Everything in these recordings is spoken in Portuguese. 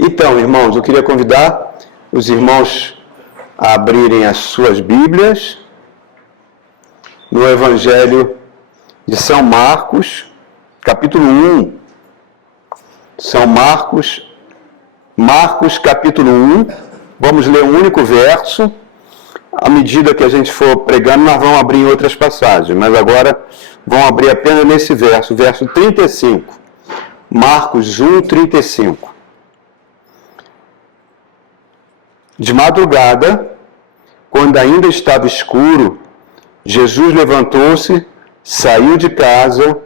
Então, irmãos, eu queria convidar os irmãos a abrirem as suas Bíblias no Evangelho de São Marcos, capítulo 1. São Marcos, capítulo 1. Vamos ler um único verso. À medida que a gente for pregando, nós vamos abrir em outras passagens, mas agora vamos abrir apenas nesse verso 35. Marcos 1, 35. De madrugada, quando ainda estava escuro, Jesus levantou-se, saiu de casa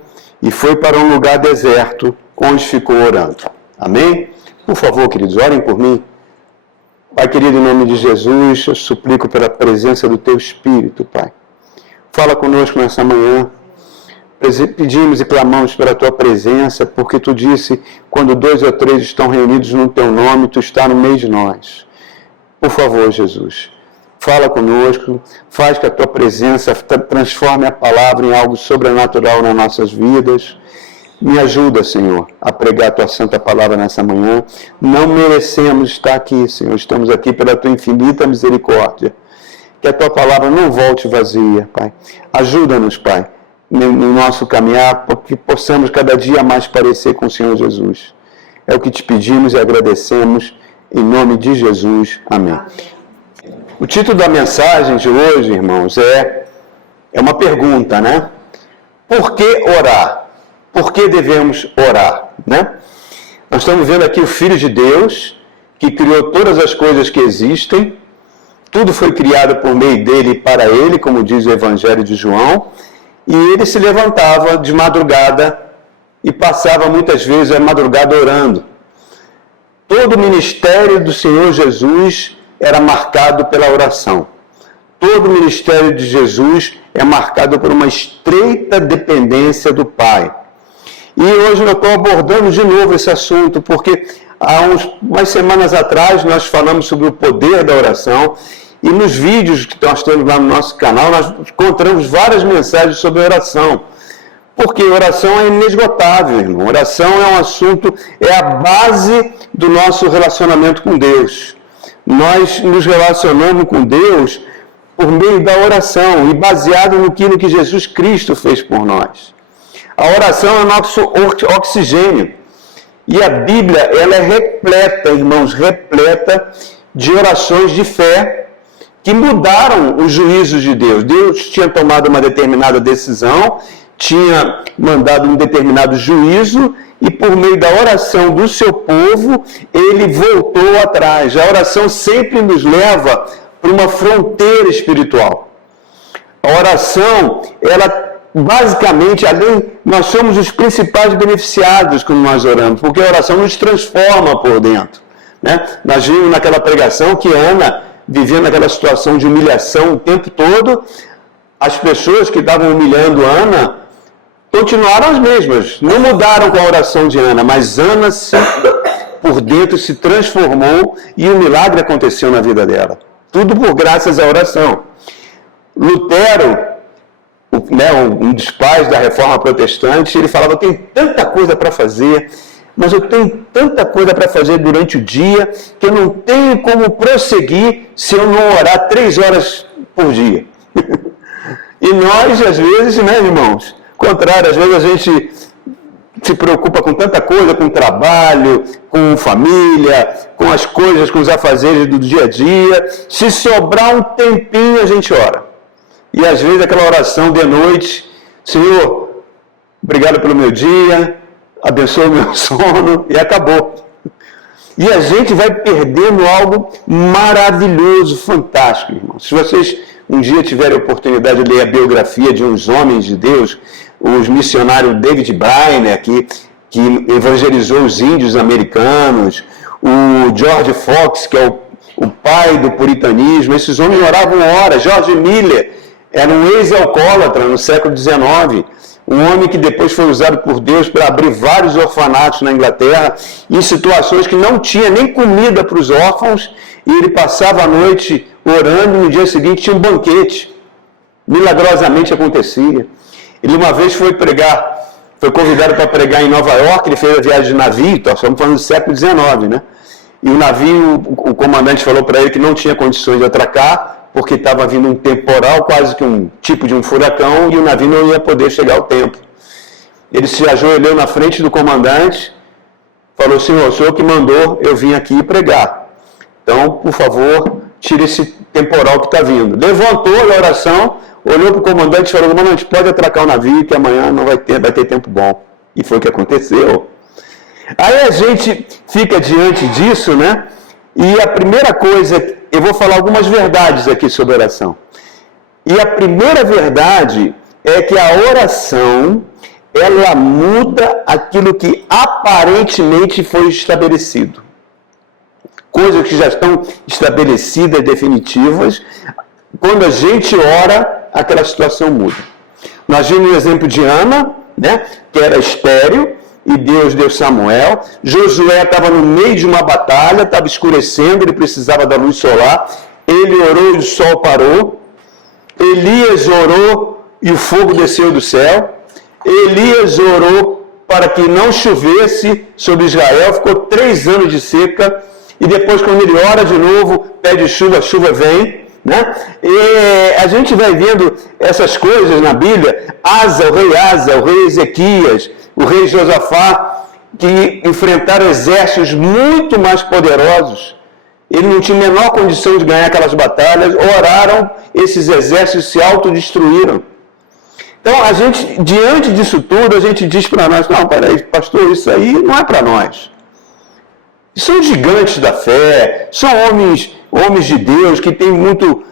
e foi para um lugar deserto, onde ficou orando. Amém? Por favor, queridos, orem por mim. Pai querido, em nome de Jesus, eu suplico pela presença do Teu Espírito, Pai. Fala conosco nessa manhã. Pedimos e clamamos pela Tua presença, porque Tu disse, quando 2 ou 3 estão reunidos no Teu nome, Tu está no meio de nós. Por favor, Jesus, fala conosco, faz que a Tua presença transforme a palavra em algo sobrenatural nas nossas vidas. Me ajuda, Senhor, a pregar a Tua santa palavra nessa manhã. Não merecemos estar aqui, Senhor. Estamos aqui pela Tua infinita misericórdia. Que a Tua palavra não volte vazia, Pai. Ajuda-nos, Pai, no nosso caminhar, para que possamos cada dia mais parecer com o Senhor Jesus. É o que te pedimos e agradecemos. Em nome de Jesus. Amém. O título da mensagem de hoje, irmãos, é uma pergunta, né? Por que orar? Por que devemos orar, né? Nós estamos vendo aqui o Filho de Deus, que criou todas as coisas que existem. Tudo foi criado por meio dele e para ele, como diz o Evangelho de João. E ele se levantava de madrugada e passava muitas vezes a madrugada orando. Todo o ministério do Senhor Jesus era marcado pela oração. Todo o ministério de Jesus é marcado por uma estreita dependência do Pai. E hoje eu estou abordando de novo esse assunto, porque há umas semanas atrás nós falamos sobre o poder da oração, e nos vídeos que nós temos lá no nosso canal, nós encontramos várias mensagens sobre oração. Porque oração é inesgotável, irmão. Oração é um assunto, é a base do nosso relacionamento com Deus. Nós nos relacionamos com Deus por meio da oração e baseado naquilo que Jesus Cristo fez por nós. A oração é o nosso oxigênio. E a Bíblia, ela é repleta, irmãos, repleta de orações de fé que mudaram os juízos de Deus. Deus tinha tomado uma determinada decisão, tinha mandado um determinado juízo e por meio da oração do seu povo, ele voltou atrás. A oração sempre nos leva para uma fronteira espiritual. A oração, ela basicamente, nós somos os principais beneficiados quando nós oramos, porque a oração nos transforma por dentro, né? Nós vimos naquela pregação que Ana vivia naquela situação de humilhação o tempo todo. As pessoas que estavam humilhando Ana continuaram as mesmas, não mudaram com a oração de Ana, mas Ana por dentro se transformou e um milagre aconteceu na vida dela. Tudo por graças à oração. Lutero, um dos pais da Reforma Protestante, ele falava, eu tenho tanta coisa para fazer, mas eu tenho tanta coisa para fazer durante o dia, que eu não tenho como prosseguir se eu não orar 3 horas por dia. E nós, às vezes, né, irmãos? Contrário, às vezes a gente se preocupa com tanta coisa, com trabalho, com família, com as coisas, com os afazeres do dia a dia. Se sobrar um tempinho, a gente ora. E às vezes aquela oração de noite, Senhor, obrigado pelo meu dia, abençoa o meu sono, e acabou. E a gente vai perdendo algo maravilhoso, fantástico, irmãos. Se vocês um dia tiverem a oportunidade de ler a biografia de uns homens de Deus, os missionários David Brainerd, que evangelizou os índios americanos, o George Fox, que é o pai do puritanismo, esses homens oravam horas. George Miller era um ex-alcoólatra no século XIX, um homem que depois foi usado por Deus para abrir vários orfanatos na Inglaterra, em situações que não tinha nem comida para os órfãos, e ele passava a noite orando, e no dia seguinte tinha um banquete. Milagrosamente acontecia. Ele uma vez foi convidado para pregar em Nova York, ele fez a viagem de navio, estamos falando do século XIX, né? e o navio, o comandante falou para ele que não tinha condições de atracar, porque estava vindo um temporal, quase que um tipo de um furacão, e o navio não ia poder chegar ao tempo. Ele se ajoelhou na frente do comandante, falou: Senhor, o senhor que mandou eu vim aqui pregar. Então, por favor, tire esse temporal que está vindo. Levantou a oração, olhou para o comandante e falou: comandante, pode atracar o navio que amanhã não vai ter tempo bom. E foi o que aconteceu. Aí a gente fica diante disso, né? E a primeira coisa, eu vou falar algumas verdades aqui sobre oração. E a primeira verdade é que a oração, ela muda aquilo que aparentemente foi estabelecido. Coisas que já estão estabelecidas, definitivas. Quando a gente ora, aquela situação muda. Nós vimos o exemplo de Ana, né, que era estéril, e Deus deu Samuel. Josué estava no meio de uma batalha, estava escurecendo, ele precisava da luz solar. Ele orou e o sol parou. Elias orou e o fogo desceu do céu. Elias orou para que não chovesse sobre Israel. Ficou 3 anos de seca. E depois, quando ele ora de novo, pede chuva, a chuva vem. Né? E a gente vai vendo essas coisas na Bíblia. Asa, o rei Ezequias, o rei Josafá, que enfrentaram exércitos muito mais poderosos. Ele não tinha a menor condição de ganhar aquelas batalhas, oraram, esses exércitos se autodestruíram. Então, a gente, diante disso tudo, a gente diz para nós: não, peraí, pastor, isso aí não é para nós. São gigantes da fé, são homens de Deus que têm muito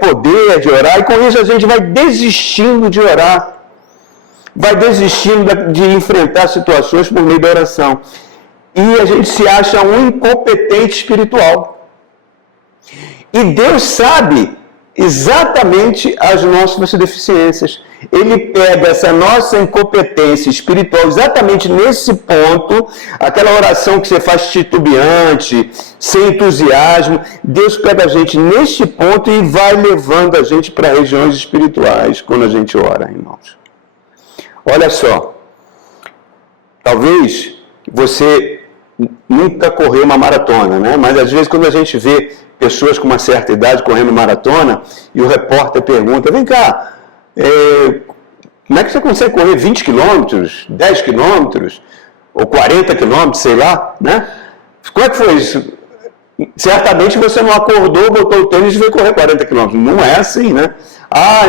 poder de orar, e com isso a gente vai desistindo de orar. Vai desistindo de enfrentar situações por meio da oração. E a gente se acha um incompetente espiritual. E Deus sabe exatamente as nossas deficiências. Ele pega essa nossa incompetência espiritual, exatamente nesse ponto, aquela oração que você faz titubeante, sem entusiasmo. Deus pega a gente neste ponto e vai levando a gente para regiões espirituais quando a gente ora, irmãos. Olha só, talvez você nunca correu uma maratona, né? Mas às vezes quando a gente vê pessoas com uma certa idade correndo maratona e o repórter pergunta: vem cá, como é que você consegue correr 20 quilômetros, 10 quilômetros, ou 40 quilômetros, sei lá, né? Como é que foi isso? Certamente você não acordou, botou o tênis e veio correr 40 quilômetros. Não é assim, né?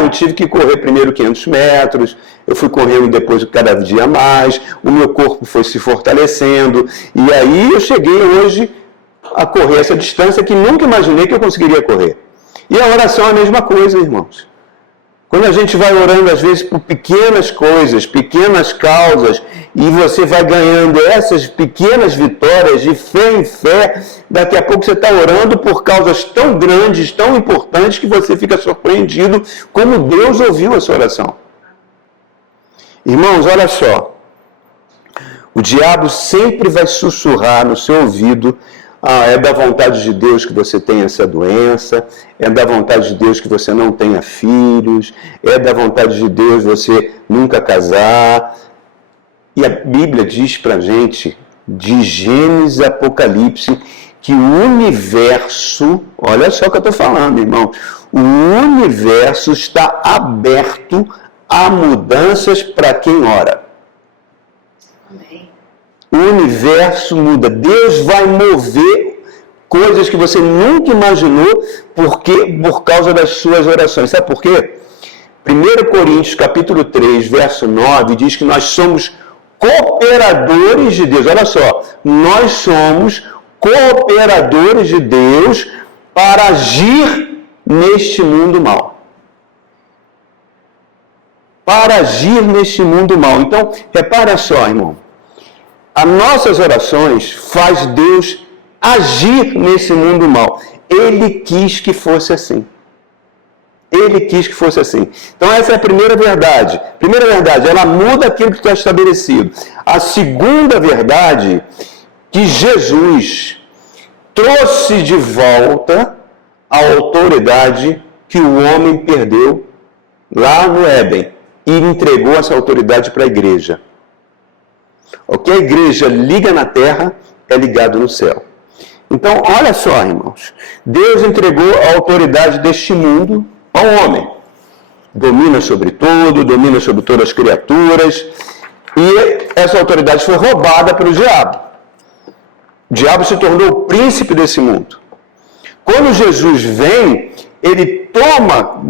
Eu tive que correr primeiro 500 metros, eu fui correndo depois cada dia mais, o meu corpo foi se fortalecendo, e aí eu cheguei hoje a correr essa distância que nunca imaginei que eu conseguiria correr. E a oração é a mesma coisa, irmãos. Quando a gente vai orando, às vezes, por pequenas coisas, pequenas causas, e você vai ganhando essas pequenas vitórias de fé em fé, daqui a pouco você está orando por causas tão grandes, tão importantes, que você fica surpreendido como Deus ouviu a sua oração. Irmãos, olha só. O diabo sempre vai sussurrar no seu ouvido: é da vontade de Deus que você tenha essa doença, é da vontade de Deus que você não tenha filhos, é da vontade de Deus você nunca casar. E a Bíblia diz para a gente, de Gênesis a Apocalipse, que o universo, olha só o que eu estou falando, irmão, o universo está aberto a mudanças para quem ora. Amém. O universo muda. Deus vai mover coisas que você nunca imaginou por causa das suas orações. Sabe por quê? 1 Coríntios capítulo 3, verso 9, diz que nós somos cooperadores de Deus. Olha só, nós somos cooperadores de Deus para agir neste mundo mal. Para agir neste mundo mal. Então, repara só, irmão. As nossas orações faz Deus agir nesse mundo mal. Ele quis que fosse assim. Ele quis que fosse assim. Então essa é a primeira verdade. Primeira verdade, ela muda aquilo que está estabelecido. A segunda verdade, que Jesus trouxe de volta a autoridade que o homem perdeu lá no Éden e entregou essa autoridade para a igreja. O que a igreja liga na terra é ligado no céu. Então, olha só, irmãos. Deus entregou a autoridade deste mundo ao homem. Domina sobre tudo, domina sobre todas as criaturas. E essa autoridade foi roubada pelo diabo. O diabo se tornou o príncipe desse mundo. Quando Jesus vem, ele toma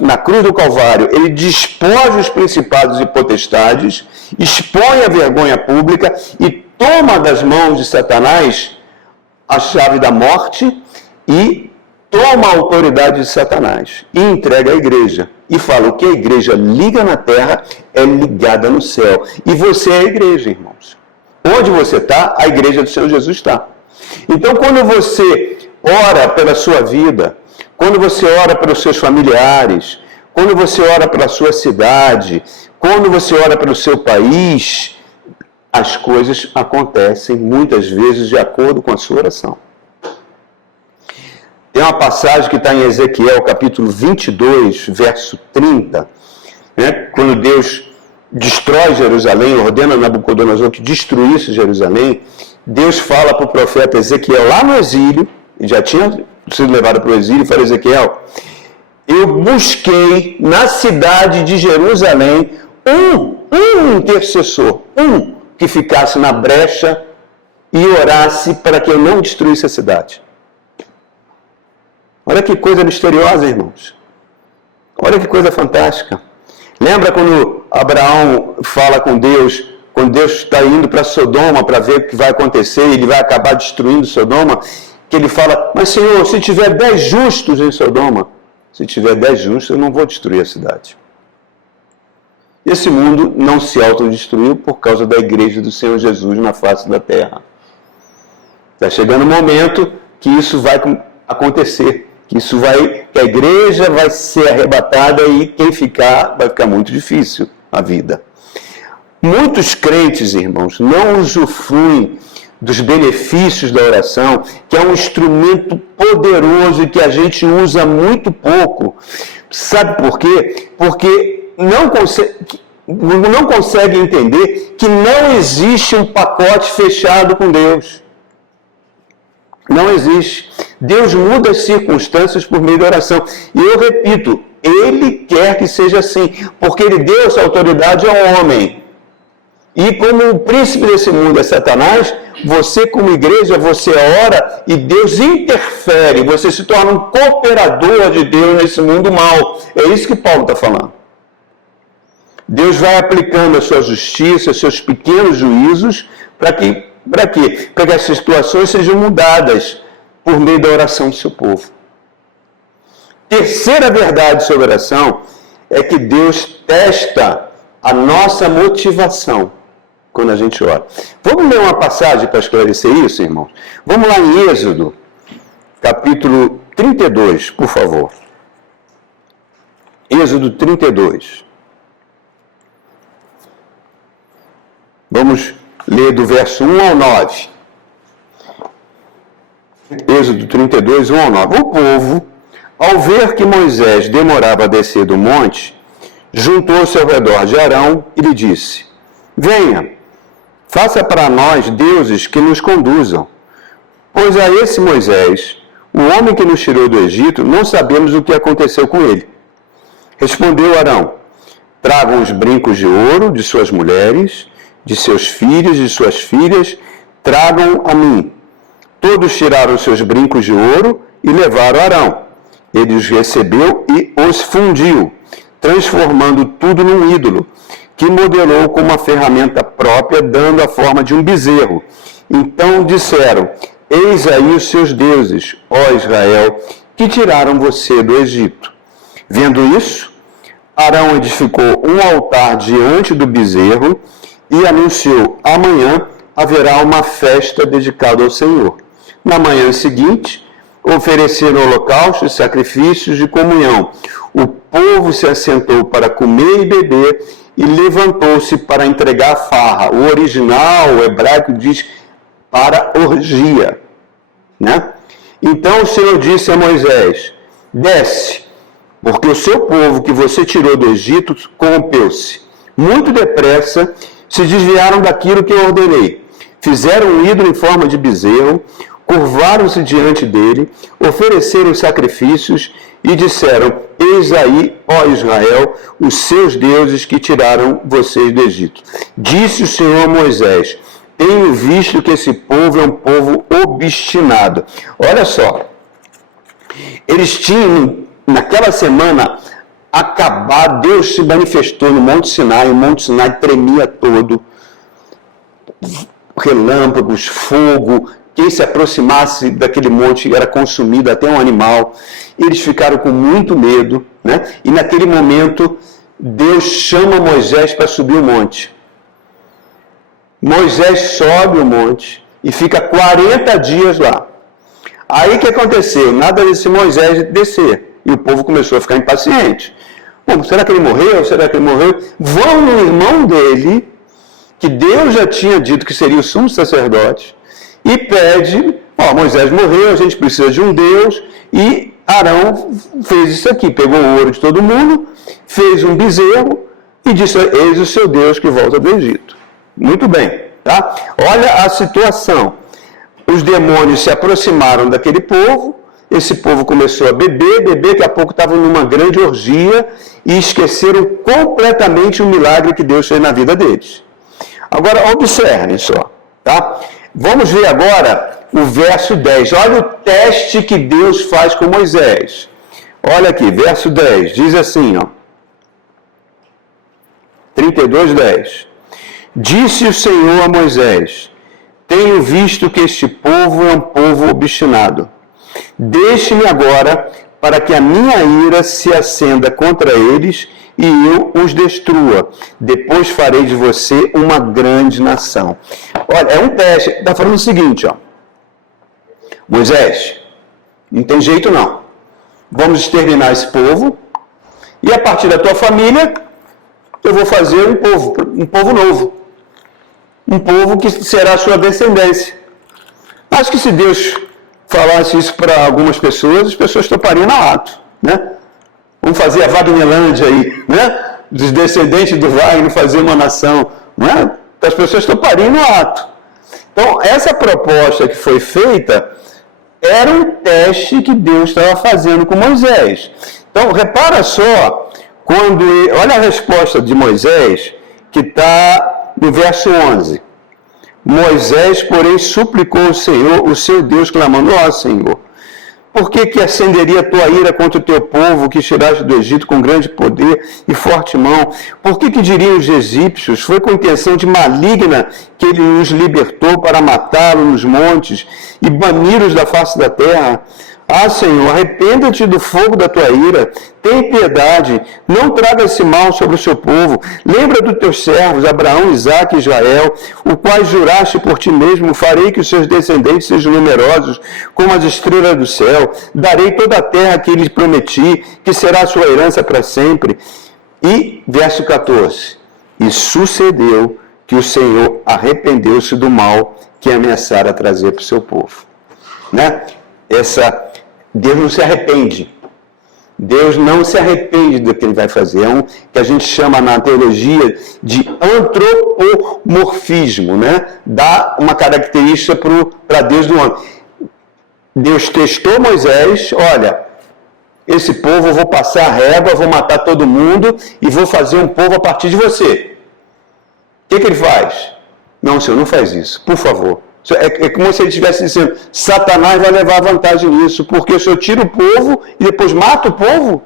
na cruz do Calvário, ele despoja os principados e potestades, expõe a vergonha pública e toma das mãos de Satanás a chave da morte e toma a autoridade de Satanás e entrega à igreja. E fala, o que a igreja liga na terra é ligada no céu. E você é a igreja, irmãos. Onde você está, a igreja do Senhor Jesus está. Então, quando você ora pela sua vida, quando você ora pelos seus familiares, quando você ora pela sua cidade, quando você ora pelo seu país, as coisas acontecem muitas vezes de acordo com a sua oração. Tem uma passagem que está em Ezequiel, capítulo 22, verso 30, né? Quando Deus destrói Jerusalém, ordena a Nabucodonosor que destruísse Jerusalém, Deus fala para o profeta Ezequiel, lá no exílio, ele já tinha sido levado para o exílio, e fala, Ezequiel, eu busquei na cidade de Jerusalém um intercessor, que ficasse na brecha e orasse para que eu não destruísse a cidade. Olha que coisa misteriosa, irmãos. Olha que coisa fantástica. Lembra quando Abraão fala com Deus, quando Deus está indo para Sodoma para ver o que vai acontecer, ele vai acabar destruindo Sodoma, que ele fala, mas Senhor, se tiver 10 justos em Sodoma, se tiver 10 justos, eu não vou destruir a cidade. Esse mundo não se autodestruiu por causa da igreja do Senhor Jesus na face da terra. Está chegando o momento que isso vai acontecer. Que a igreja vai ser arrebatada e quem ficar, vai ficar muito difícil a vida. Muitos crentes, irmãos, não usufruem dos benefícios da oração, que é um instrumento poderoso e que a gente usa muito pouco. Sabe por quê? Porque não consegue entender que não existe um pacote fechado com Deus. Não existe. Deus muda as circunstâncias por meio da oração. E eu repito, Ele quer que seja assim, porque Ele deu essa autoridade ao homem. E como o príncipe desse mundo é Satanás, você como igreja, você ora e Deus interfere, você se torna um cooperador de Deus nesse mundo mal. É isso que Paulo está falando. Deus vai aplicando a sua justiça, seus pequenos juízos, para quê? Para que essas situações sejam mudadas por meio da oração do seu povo. Terceira verdade sobre a oração é que Deus testa a nossa motivação quando a gente ora. Vamos ler uma passagem para esclarecer isso, irmãos? Vamos lá em Êxodo, capítulo 32, por favor. Êxodo 32. Vamos ler do verso 1 ao 9. Êxodo 32, 1 ao 9. O povo, ao ver que Moisés demorava a descer do monte, juntou-se ao redor de Arão e lhe disse, venha, faça para nós deuses que nos conduzam, pois a esse Moisés, o homem que nos tirou do Egito, não sabemos o que aconteceu com ele. Respondeu Arão, tragam os brincos de ouro de suas mulheres, de seus filhos e de suas filhas, tragam a mim. Todos tiraram seus brincos de ouro e levaram a Arão. Ele os recebeu e os fundiu, transformando tudo num ídolo, que modelou com uma ferramenta própria, dando a forma de um bezerro. Então disseram, eis aí os seus deuses, ó Israel, que tiraram você do Egito. Vendo isso, Arão edificou um altar diante do bezerro e anunciou, amanhã haverá uma festa dedicada ao Senhor. Na manhã seguinte, ofereceram holocaustos e sacrifícios de comunhão. O povo se assentou para comer e beber e levantou-se para entregar a farra. O original, o hebraico, diz para orgia. Né? Então o Senhor disse a Moisés, desce, porque o seu povo que você tirou do Egito corrompeu-se. Muito depressa se desviaram daquilo que eu ordenei. Fizeram um ídolo em forma de bezerro, curvaram-se diante dele, ofereceram sacrifícios e disseram: eis aí, ó Israel, os seus deuses que tiraram vocês do Egito. Disse o Senhor a Moisés: tenho visto que esse povo é um povo obstinado. Olha só, eles tinham, naquela semana, acabado, Deus se manifestou no Monte Sinai, o Monte Sinai tremia todo, relâmpagos, fogo, quem se aproximasse daquele monte era consumido, até um animal. Eles ficaram com muito medo, né? E naquele momento, Deus chama Moisés para subir o monte. Moisés sobe o monte e fica 40 dias lá. Aí o que aconteceu? Nada desse Moisés descer. E o povo começou a ficar impaciente. Bom, será que ele morreu? Será que ele morreu? Vão no irmão dele, que Deus já tinha dito que seria o sumo sacerdote, e pede: ó, Moisés morreu, a gente precisa de um Deus, e Arão fez isso aqui, pegou o ouro de todo mundo, fez um bezerro e disse: eis o seu Deus que volta do Egito. Muito bem, tá? Olha a situação. Os demônios se aproximaram daquele povo, esse povo começou a beber, daqui a pouco estavam numa grande orgia e esqueceram completamente o milagre que Deus fez na vida deles. Agora, observem só, tá? Vamos ver agora o verso 10. Olha o teste que Deus faz com Moisés. Olha aqui, verso 10, diz assim, ó. 32:10. Disse o Senhor a Moisés: tenho visto que este povo é um povo obstinado. Deixe-me agora para que a minha ira se acenda contra eles e eu os destrua. Depois farei de você uma grande nação. Olha, é um teste. Está falando o seguinte, ó. Moisés, não tem jeito não. Vamos exterminar esse povo e a partir da tua família eu vou fazer um povo novo. Um povo que será a sua descendência. Acho que se Deus falasse isso para algumas pessoas, as pessoas topariam na ato, né? Vamos fazer a Wagnerlândia aí, né? Dos descendentes do Wagner fazer uma nação, não é? As pessoas topariam no ato. Então, essa proposta que foi feita era um teste que Deus estava fazendo com Moisés. Então, repara só, olha a resposta de Moisés, que está no verso 11. Moisés, porém, suplicou ao Senhor, o seu Deus, clamando: ó Senhor, por que acenderia a tua ira contra o teu povo, que tiraste do Egito com grande poder e forte mão? Por que diriam os egípcios? Foi com intenção de maligna que ele os libertou para matá-los nos montes e bani-los da face da terra? Ah, Senhor, arrependa-te do fogo da tua ira, tem piedade, não traga esse mal sobre o seu povo. Lembra dos teus servos, Abraão, Isaque e Israel, o qual juraste por ti mesmo: farei que os seus descendentes sejam numerosos como as estrelas do céu, darei toda a terra que lhes prometi, que será a sua herança para sempre. E, verso 14, e sucedeu que o Senhor arrependeu-se do mal que ameaçara trazer para o seu povo. Né? Deus não se arrepende. Deus não se arrepende do que ele vai fazer. É que a gente chama na teologia de antropomorfismo, né? Dá uma característica para Deus do homem. Deus testou Moisés: olha, esse povo eu vou passar a régua, vou matar todo mundo e vou fazer um povo a partir de você. O que ele faz? Não, Senhor, não faz isso, por favor. É como se ele estivesse dizendo: Satanás vai levar vantagem nisso, porque se eu tiro o povo e depois mato o povo,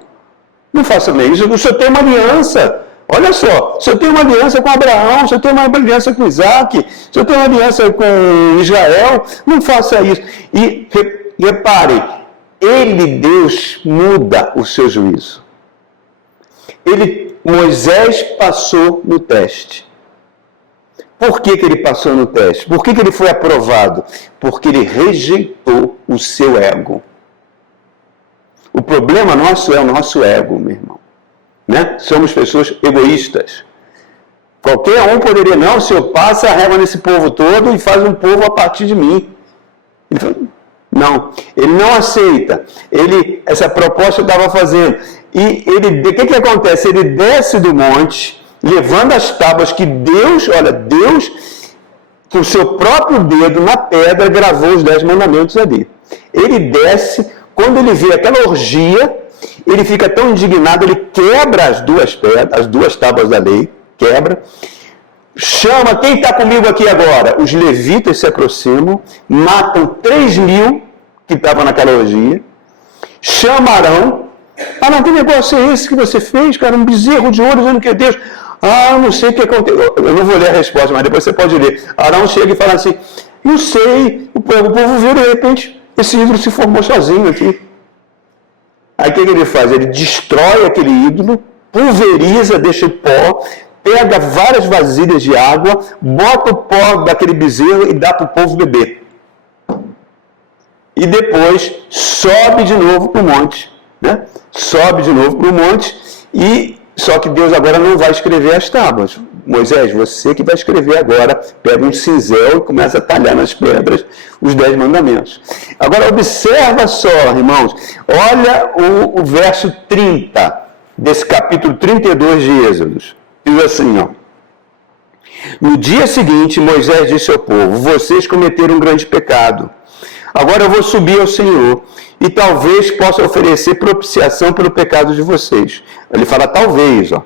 não faça nem isso. O Senhor tem uma aliança. Olha só, o Senhor tem uma aliança com Abraão, o Senhor tem uma aliança com Isaque, o Senhor tem uma aliança com Israel, não faça isso. E repare, Deus, muda o seu juízo. Moisés passou no teste. Por que ele passou no teste? Por que ele foi aprovado? Porque ele rejeitou o seu ego. O problema nosso é o nosso ego, meu irmão. Né? Somos pessoas egoístas. Qualquer um poderia: não, o Senhor passa a régua nesse povo todo e faz um povo a partir de mim. Não, ele não aceita. Essa proposta estava fazendo. E o que acontece? Ele desce do monte, levando as tábuas que Deus com o seu próprio dedo na pedra, gravou os 10 mandamentos ali. Ele desce, quando ele vê aquela orgia, ele fica tão indignado, ele quebra as duas pedras, as duas tábuas da lei, quebra, chama, quem está comigo aqui agora? Os levitas se aproximam, matam 3.000 que estavam naquela orgia, chama Arão, não, que negócio é esse que você fez, cara? Um bezerro de ouro dizendo que é Deus. Eu não sei o que aconteceu. Eu não vou ler a resposta, mas depois você pode ler. Arão chega e fala assim, não sei, o povo viu, de repente, esse ídolo se formou sozinho aqui. Aí o que ele faz? Ele destrói aquele ídolo, pulveriza, deixa o pó, pega várias vasilhas de água, bota o pó daquele bezerro e dá para o povo beber. E depois sobe de novo para o monte. Né? Sobe de novo para o monte, só que Deus agora não vai escrever as tábuas. Moisés, você que vai escrever agora, pega um cinzel e começa a talhar nas pedras os 10 mandamentos. Agora observa só, irmãos, olha o verso 30 desse capítulo 32 de Êxodo. Diz assim, ó. No dia seguinte, Moisés disse ao povo, vocês cometeram um grande pecado. Agora eu vou subir ao Senhor e talvez possa oferecer propiciação pelo pecado de vocês. Ele fala talvez, ó.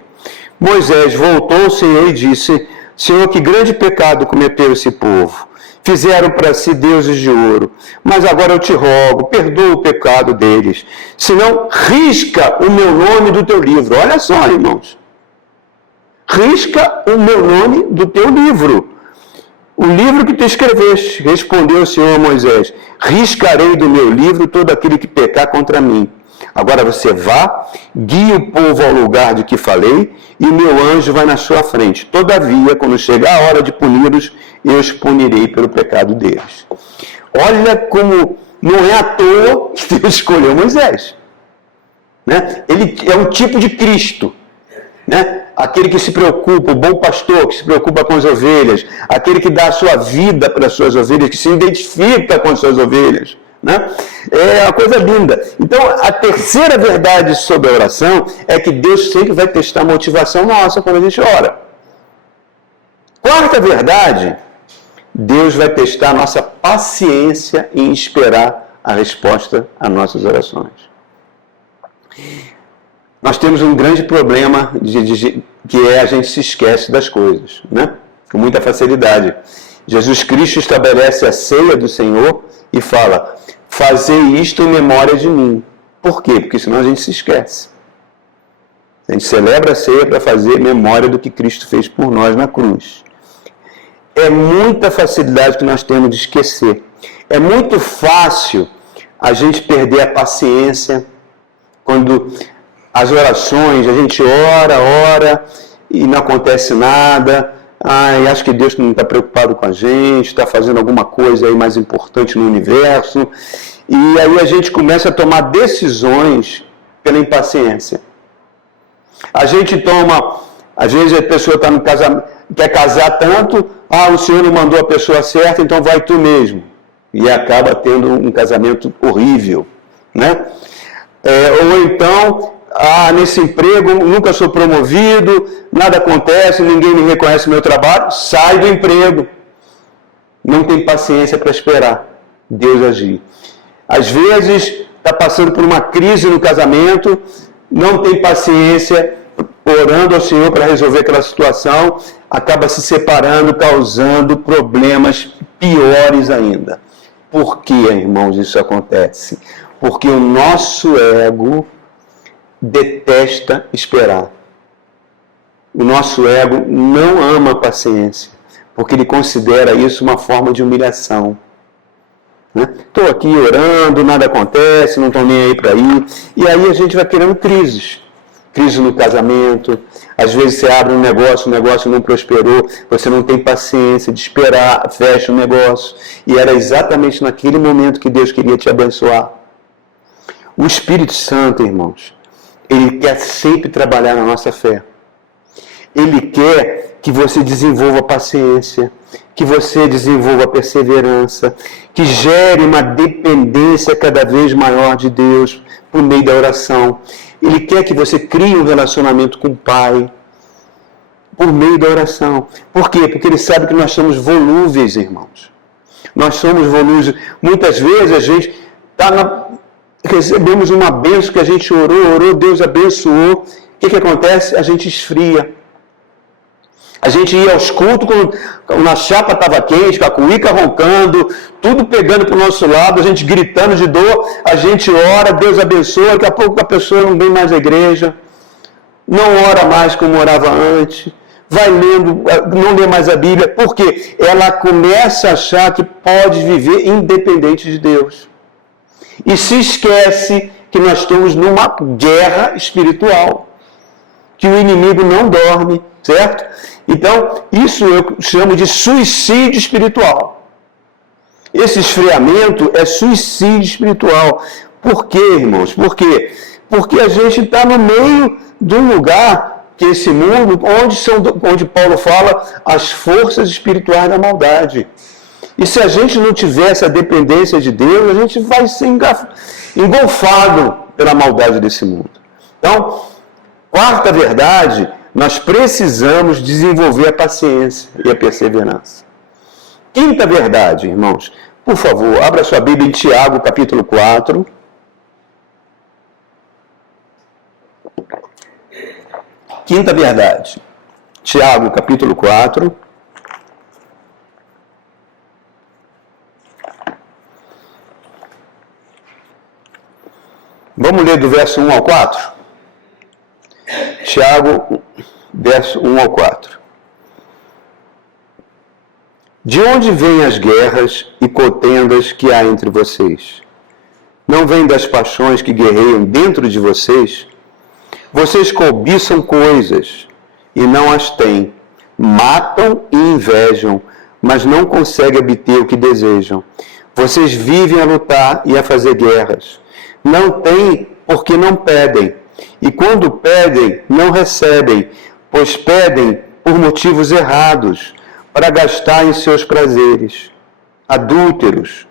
Moisés voltou ao Senhor e disse, Senhor, que grande pecado cometeu esse povo. Fizeram para si deuses de ouro, mas agora eu te rogo, perdoa o pecado deles. Senão, risca o meu nome do teu livro. Olha só, irmãos. Risca o meu nome do teu livro. O livro que tu escreveste, respondeu o Senhor a Moisés, riscarei do meu livro todo aquele que pecar contra mim. Agora você vá, guie o povo ao lugar de que falei, e o meu anjo vai na sua frente. Todavia, quando chegar a hora de puni-los, eu os punirei pelo pecado deles. Olha como não é à toa que Deus escolheu Moisés. Né? Ele é um tipo de Cristo. Né? Aquele que se preocupa, o bom pastor que se preocupa com as ovelhas, aquele que dá a sua vida para as suas ovelhas, que se identifica com as suas ovelhas. Né? É uma coisa linda. Então, a terceira verdade sobre a oração é que Deus sempre vai testar a motivação nossa quando a gente ora. Quarta verdade, Deus vai testar a nossa paciência em esperar a resposta às nossas orações. Nós temos um grande problema que é a gente se esquece das coisas, né? Com muita facilidade. Jesus Cristo estabelece a ceia do Senhor e fala, fazei isto em memória de mim. Por quê? Porque senão a gente se esquece. A gente celebra a ceia para fazer memória do que Cristo fez por nós na cruz. É muita facilidade que nós temos de esquecer. É muito fácil a gente perder a paciência quando as orações, a gente ora e não acontece nada. Acho que Deus não está preocupado com a gente, está fazendo alguma coisa aí mais importante no universo. E aí a gente começa a tomar decisões pela impaciência. A gente toma, às vezes a pessoa está no casamento, quer casar tanto, o Senhor não mandou a pessoa certa, então vai tu mesmo. E acaba tendo um casamento horrível. Né? Ou então, nesse emprego, nunca sou promovido, nada acontece, ninguém me reconhece o meu trabalho, sai do emprego. Não tem paciência para esperar Deus agir. Às vezes, está passando por uma crise no casamento, não tem paciência, orando ao Senhor para resolver aquela situação, acaba se separando, causando problemas piores ainda. Por que, irmãos, isso acontece? Porque o nosso ego detesta esperar. O nosso ego não ama a paciência, porque ele considera isso uma forma de humilhação. Estou aqui orando, nada acontece, não estou nem aí para ir. E aí a gente vai criando crises. Crise no casamento, às vezes você abre um negócio, o negócio não prosperou, você não tem paciência de esperar, fecha o negócio. E era exatamente naquele momento que Deus queria te abençoar. O Espírito Santo, irmãos, ele quer sempre trabalhar na nossa fé. Ele quer que você desenvolva paciência, que você desenvolva perseverança, que gere uma dependência cada vez maior de Deus por meio da oração. Ele quer que você crie um relacionamento com o Pai. por meio da oração. Por quê? Porque ele sabe que nós somos volúveis, irmãos. Nós somos volúveis. Muitas vezes a gente recebemos uma bênção que a gente orou, Deus abençoou. O que acontece? A gente esfria. A gente ia aos cultos, quando a chapa estava quente, com a cuíca roncando, tudo pegando para o nosso lado, a gente gritando de dor, a gente ora, Deus abençoa, daqui a pouco a pessoa não vem mais à igreja, não ora mais como orava antes, vai lendo, não lê mais a Bíblia, porque ela começa a achar que pode viver independente de Deus. E se esquece que nós estamos numa guerra espiritual, que o inimigo não dorme, certo? Então, isso eu chamo de suicídio espiritual. Esse esfriamento é suicídio espiritual. Por quê, irmãos? Por quê? Porque a gente está no meio de um lugar, que é esse mundo, onde Paulo fala as forças espirituais da maldade. E se a gente não tiver essa dependência de Deus, a gente vai ser engolfado pela maldade desse mundo. Então, quarta verdade, nós precisamos desenvolver a paciência e a perseverança. Quinta verdade, irmãos, por favor, abra sua Bíblia em Tiago, capítulo 4. Quinta verdade, Tiago, capítulo 4. Vamos ler do verso 1 ao 4? Tiago, verso 1 ao 4. De onde vêm as guerras e contendas que há entre vocês? Não vêm das paixões que guerreiam dentro de vocês? Vocês cobiçam coisas e não as têm, matam e invejam, mas não conseguem obter o que desejam. Vocês vivem a lutar e a fazer guerras. Não têm porque não pedem. E quando pedem, não recebem, pois pedem por motivos errados, para gastar em seus prazeres. Adúlteros,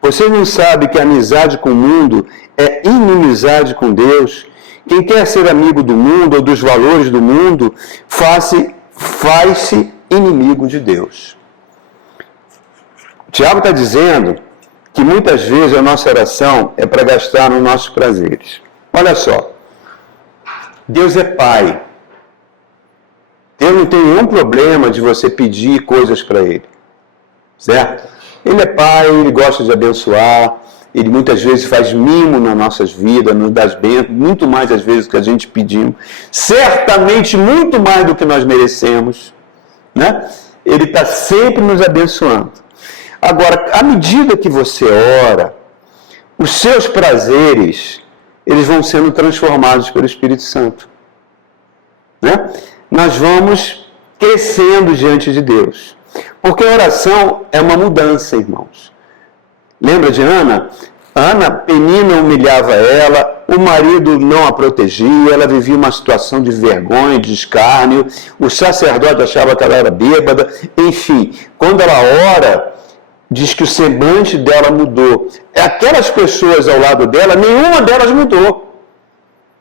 vocês não sabem que a amizade com o mundo é inimizade com Deus? Quem quer ser amigo do mundo ou dos valores do mundo, faz-se inimigo de Deus. O Tiago está dizendo que muitas vezes a nossa oração é para gastar nos nossos prazeres. Olha só, Deus é Pai. Deus não tem nenhum problema de você pedir coisas para Ele, certo? Ele é Pai, Ele gosta de abençoar, Ele muitas vezes faz mimo nas nossas vidas, nos dá bênçãos, muito mais às vezes do que a gente pedimos, certamente muito mais do que nós merecemos, né? Ele está sempre nos abençoando. Agora, à medida que você ora, os seus prazeres, eles vão sendo transformados pelo Espírito Santo, né? Nós vamos crescendo diante de Deus. Porque a oração é uma mudança, irmãos. Lembra de Ana? Penina humilhava ela, o marido não a protegia, ela vivia uma situação de vergonha, de escárnio, o sacerdote achava que ela era bêbada, enfim, quando ela ora, diz que o semblante dela mudou. Aquelas pessoas ao lado dela, nenhuma delas mudou.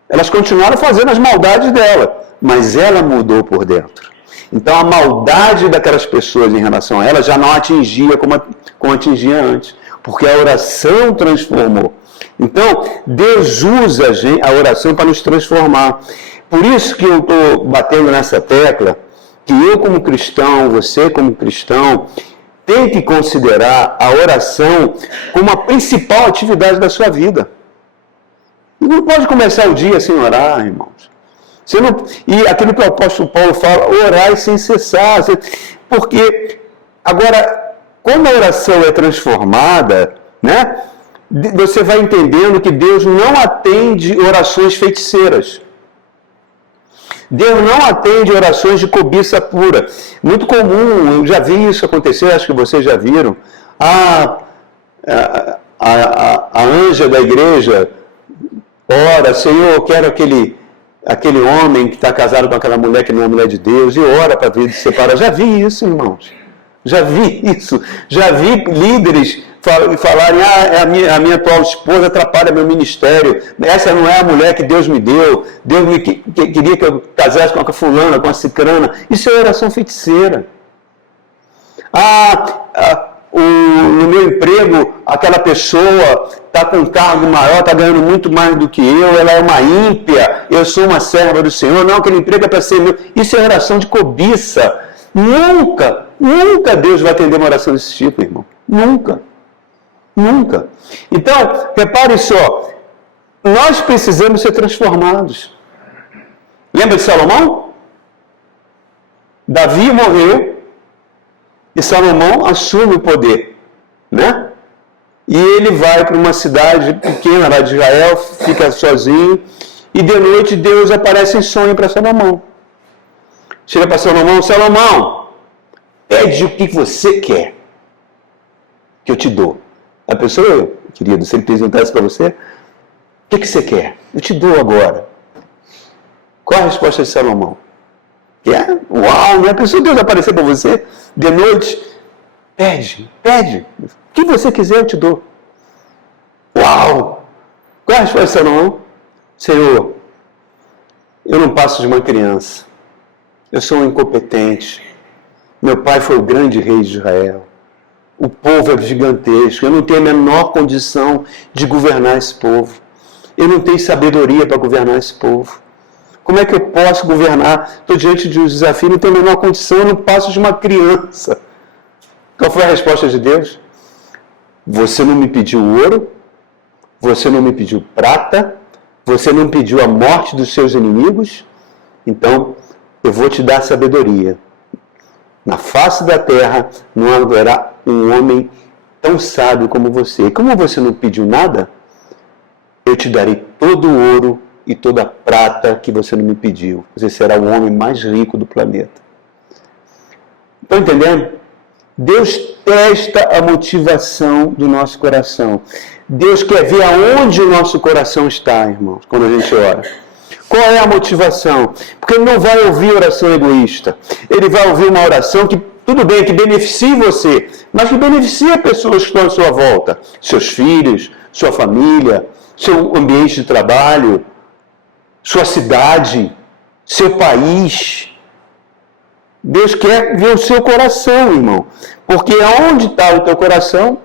Elas continuaram fazendo as maldades dela, mas ela mudou por dentro. Então a maldade daquelas pessoas em relação a ela já não atingia como atingia antes, porque a oração transformou. Então Deus usa a oração para nos transformar. Por isso que eu estou batendo nessa tecla, que eu como cristão, você como cristão, tem que considerar a oração como a principal atividade da sua vida. E não pode começar o dia sem orar, irmãos. E aquilo que o apóstolo Paulo fala, orai sem cessar. Porque, agora, quando a oração é transformada, né, você vai entendendo que Deus não atende orações feiticeiras. Deus não atende orações de cobiça pura. Muito comum, eu já vi isso acontecer, acho que vocês já viram. A anja da igreja ora, Senhor, eu quero aquele homem que está casado com aquela mulher que não é mulher de Deus, e ora para vir de separar. Já vi isso, irmãos. Já vi isso. Já vi líderes falarem, a minha atual esposa atrapalha meu ministério, essa não é a mulher que Deus me deu, Deus queria que eu casasse com a fulana, com a cicrana. Isso é oração feiticeira. No meu emprego, aquela pessoa está com um cargo maior, está ganhando muito mais do que eu, ela é uma ímpia, eu sou uma serva do Senhor, não, aquele emprego é para ser meu. Isso é oração de cobiça. Nunca Deus vai atender uma oração desse tipo, irmão. Nunca. Então, repare só, nós precisamos ser transformados. Lembra de Salomão? Davi morreu e Salomão assume o poder, né? E ele vai para uma cidade pequena lá de Israel, fica sozinho, e de noite Deus aparece em sonho para Salomão. Chega para Salomão, Salomão, pede o que você quer, que eu te dou. A pessoa, querido, se ele apresentasse para você, o que você quer? Eu te dou agora. Qual a resposta de Salomão? Uau, não é a pessoa de Deus aparecer para você de noite? Pede. O que você quiser eu te dou. Uau! Qual a resposta de Salomão? Senhor, eu não passo de uma criança. Eu sou um incompetente. Meu pai foi o grande rei de Israel. O povo é gigantesco. Eu não tenho a menor condição de governar esse povo. Eu não tenho sabedoria para governar esse povo. Como é que eu posso governar? Estou diante de um desafio, não tenho a menor condição, eu não passo de uma criança. Qual foi a resposta de Deus? Você não me pediu ouro, você não me pediu prata, você não pediu a morte dos seus inimigos, então eu vou te dar sabedoria. Na face da terra não haverá um homem tão sábio como você. Como você não pediu nada, eu te darei todo o ouro e toda a prata que você não me pediu. Você será o homem mais rico do planeta. Estão entendendo? Deus testa a motivação do nosso coração. Deus quer ver aonde o nosso coração está, irmãos, quando a gente ora. Qual é a motivação? Porque Ele não vai ouvir oração egoísta. Ele vai ouvir uma oração que, tudo bem, que beneficie você, mas que beneficie pessoas que estão à sua volta. Seus filhos, sua família, seu ambiente de trabalho, sua cidade, seu país. Deus quer ver o seu coração, irmão. Porque aonde está o teu coração,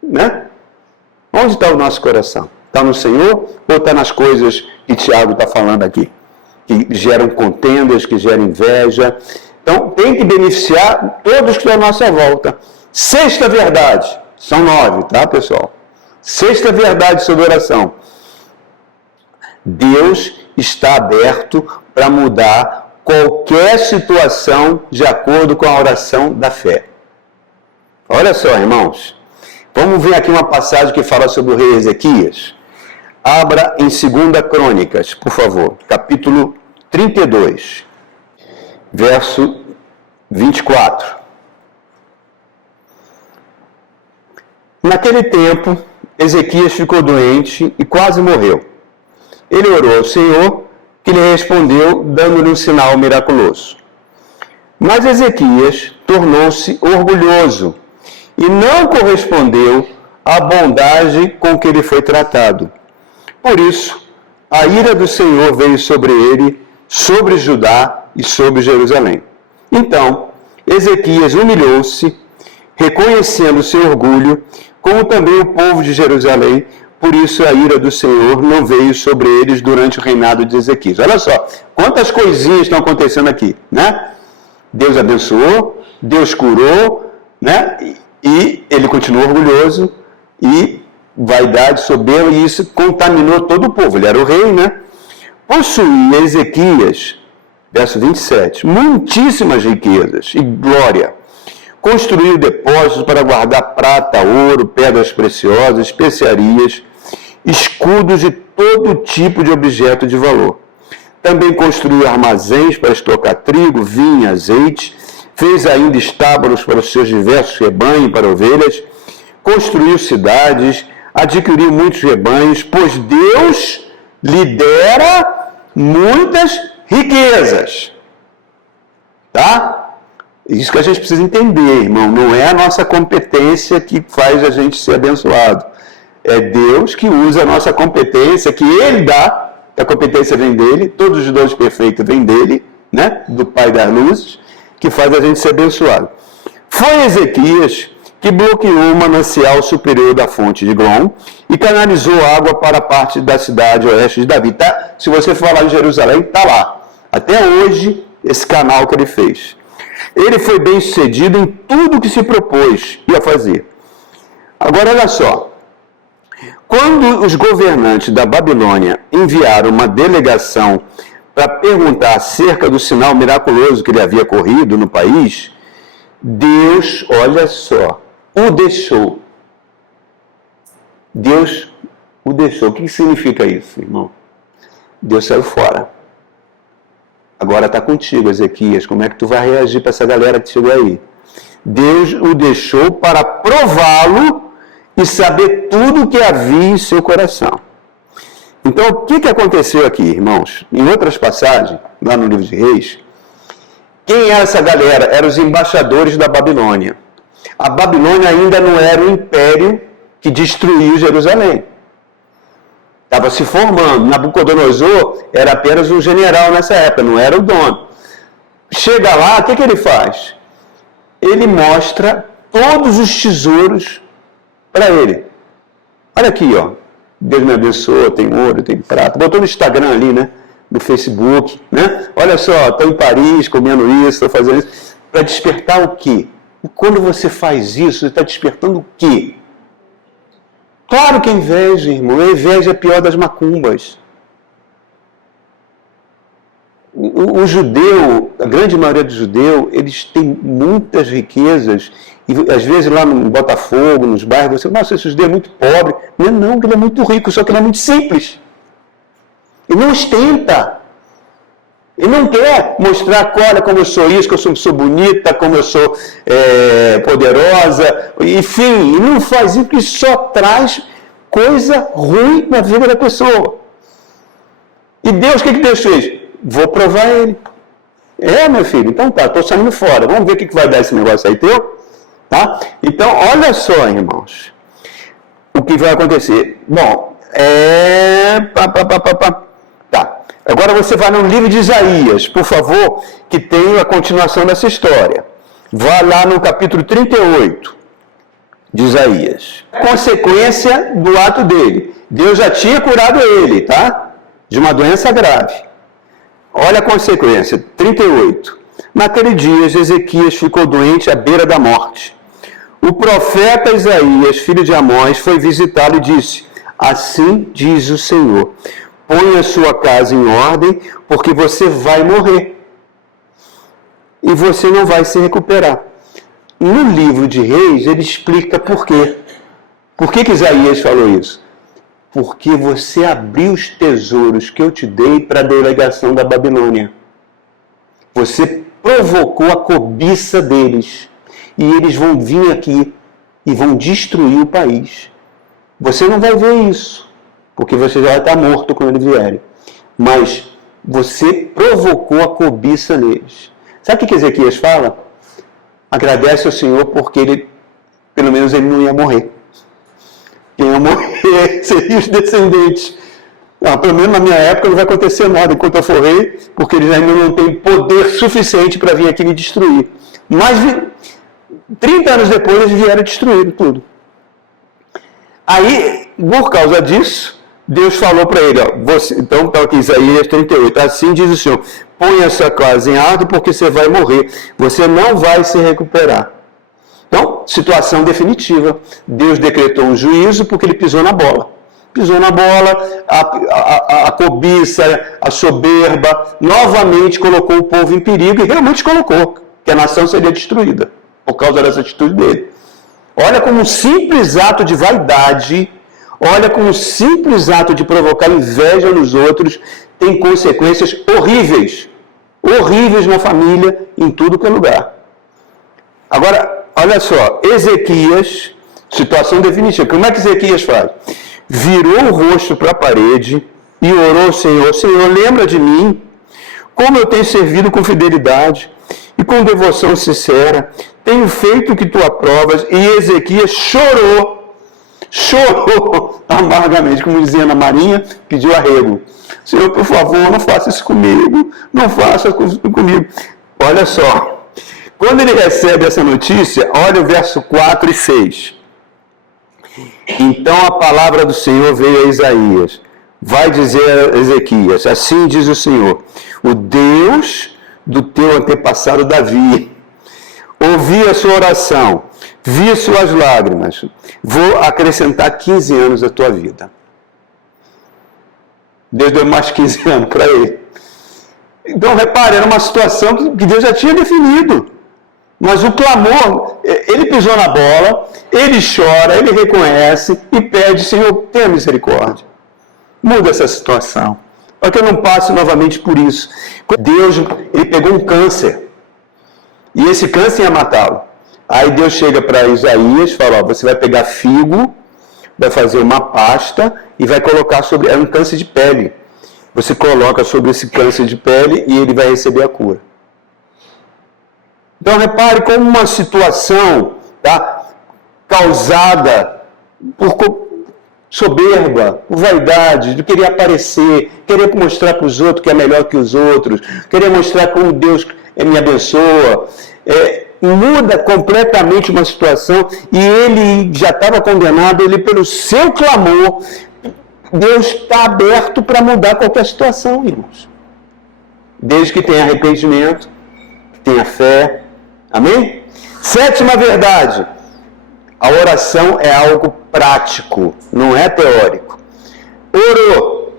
né? Onde está o nosso coração? Está no Senhor ou está nas coisas que Tiago está falando aqui? Que geram contendas, que geram inveja. Então, tem que beneficiar todos que estão à nossa volta. Sexta verdade. São 9, tá, pessoal? Sexta verdade sobre oração. Deus está aberto para mudar qualquer situação de acordo com a oração da fé. Olha só, irmãos. Vamos ver aqui uma passagem que fala sobre o rei Ezequias. Abra em 2 Crônicas, por favor, capítulo 32, verso 24. Naquele tempo, Ezequias ficou doente e quase morreu. Ele orou ao Senhor, que lhe respondeu, dando-lhe um sinal miraculoso. Mas Ezequias tornou-se orgulhoso e não correspondeu à bondade com que ele foi tratado. Por isso, a ira do Senhor veio sobre ele, sobre Judá e sobre Jerusalém. Então, Ezequias humilhou-se, reconhecendo seu orgulho, como também o povo de Jerusalém. Por isso a ira do Senhor não veio sobre eles durante o reinado de Ezequias. Olha só, quantas coisinhas estão acontecendo aqui, né? Deus abençoou, Deus curou, né? E ele continuou orgulhoso e vaidade, soberba, e isso contaminou todo o povo. Ele era o rei, né? Possuía Ezequias, verso 27, muitíssimas riquezas e glória. Construiu depósitos para guardar prata, ouro, pedras preciosas, especiarias, escudos e todo tipo de objeto de valor. Também construiu armazéns para estocar trigo, vinho, azeite, fez ainda estábulos para os seus diversos rebanhos, para ovelhas, construiu cidades, adquiriu muitos rebanhos, pois Deus lhe dera muitas riquezas. Tá? Isso que a gente precisa entender, irmão. Não é a nossa competência que faz a gente ser abençoado. É Deus que usa a nossa competência, que Ele dá, a competência vem dEle, todos os dons perfeitos vêm dEle, né? Do Pai das Luzes, que faz a gente ser abençoado. Foi Ezequias que bloqueou o manancial superior da fonte de Glom e canalizou água para a parte da cidade oeste de Davi. Tá? Se você for lá em Jerusalém, está lá. Até hoje, esse canal que ele fez. Ele foi bem sucedido em tudo que se propôs a fazer. Agora, olha só. Quando os governantes da Babilônia enviaram uma delegação para perguntar acerca do sinal miraculoso que ele havia ocorrido no país, Deus, olha só, o deixou. Deus o deixou. O que significa isso, irmão? Deus saiu fora. Agora está contigo, Ezequias. Como é que tu vai reagir para essa galera que chegou aí? Deus o deixou para prová-lo e saber tudo o que havia em seu coração. Então, o que aconteceu aqui, irmãos? Em outras passagens, lá no livro de Reis, quem era essa galera? Eram os embaixadores da Babilônia. A Babilônia ainda não era o império que destruiu Jerusalém. Estava se formando. Nabucodonosor era apenas um general nessa época, não era o dono. Chega lá, o que ele faz? Ele mostra todos os tesouros para ele. Olha aqui, ó. Deus me abençoou, tem ouro, tem prata. Botou no Instagram ali, né? No Facebook, né? Olha só, estou em Paris comendo isso, estou fazendo isso. Para despertar o quê? E quando você faz isso, você está despertando o quê? Claro que é inveja, irmão. A inveja é a pior das macumbas. O judeu, a grande maioria do judeu, eles têm muitas riquezas. E às vezes lá no Botafogo, nos bairros, você fala, nossa, esse judeu é muito pobre. Não, ele é muito rico, só que ele é muito simples. Ele não ostenta. Ele não quer mostrar, olha como eu sou isso, que eu sou bonita, como eu sou poderosa. Enfim, ele não faz isso, porque só traz coisa ruim na vida da pessoa. E Deus, o que Deus fez? Vou provar ele. Meu filho, então tá, estou saindo fora. Vamos ver o que vai dar esse negócio aí teu? Tá? Então, olha só, irmãos. O que vai acontecer? Bom, Tá. Agora você vai no livro de Isaías, por favor, que tem a continuação dessa história. Vá lá no capítulo 38 de Isaías. Consequência do ato dele. Deus já tinha curado ele, tá? De uma doença grave. Olha a consequência. 38. Naquele dia, Ezequias ficou doente à beira da morte. O profeta Isaías, filho de Amós, foi visitá-lo e disse: assim diz o Senhor, põe a sua casa em ordem, porque você vai morrer. E você não vai se recuperar. No livro de Reis, ele explica por quê. Por que Isaías falou isso? Porque você abriu os tesouros que eu te dei para a delegação da Babilônia. Você provocou a cobiça deles. E eles vão vir aqui e vão destruir o país. Você não vai ver isso, porque você já vai estar morto quando eles vierem. Mas você provocou a cobiça neles. Sabe o que Ezequias fala? Agradece ao Senhor porque ele, pelo menos ele não ia morrer. Quem ia morrer seriam os descendentes. Pelo menos na minha época não vai acontecer nada enquanto eu for rei, porque eles ainda não têm poder suficiente para vir aqui me destruir. Mas 30 anos depois eles vieram destruir tudo. Aí, por causa disso, Deus falou para ele, então está aqui Isaías 38, assim diz o Senhor, põe essa casa em ordem porque você vai morrer, você não vai se recuperar. Então, situação definitiva. Deus decretou um juízo porque ele pisou na bola. Pisou na bola, a cobiça, a soberba, novamente colocou o povo em perigo e realmente colocou, que a nação seria destruída por causa dessa atitude dele. Olha como um simples ato de vaidade, olha como um simples ato de provocar inveja nos outros tem consequências horríveis. Horríveis na família, em tudo que é lugar. Agora, olha só, Ezequias, situação definitiva. Como é que Ezequias faz? Virou o rosto para a parede e orou ao Senhor: Senhor, lembra de mim, como eu tenho servido com fidelidade. e com devoção sincera. Tenho feito o que tu aprovas. E Ezequias chorou amargamente, como dizia Ana Marinha, pediu arrego. Senhor, por favor, não faça isso comigo, não faça isso comigo. Olha só, quando ele recebe essa notícia, olha o verso 4 e 6. Então a palavra do Senhor veio a Isaías. Vai dizer a Ezequias, assim diz o Senhor, o Deus do teu antepassado Davi, ouvi a sua oração, vi suas lágrimas, vou acrescentar 15 anos à tua vida. Deus deu mais 15 anos para ele. Então, repare, era uma situação que Deus já tinha definido. Mas o clamor, ele pisou na bola, ele chora, ele reconhece e pede, Senhor, tenha misericórdia. Muda essa situação, para que eu não passe novamente por isso. Deus, ele pegou um câncer, e esse câncer ia matá-lo. Aí Deus chega para Isaías e fala, ó, você vai pegar figo, vai fazer uma pasta e vai colocar sobre... É um câncer de pele. Você coloca sobre esse câncer de pele e ele vai receber a cura. Então repare como uma situação, tá, causada por soberba, por vaidade, de querer aparecer, querer mostrar para os outros que é melhor que os outros, querer mostrar como Deus me abençoa, muda completamente uma situação, e ele já estava condenado, ele pelo seu clamor, Deus está aberto para mudar qualquer situação, irmãos. Desde que tenha arrependimento, que tenha fé. Amém? Sétima verdade. A oração é algo prático, não é teórico. Orou.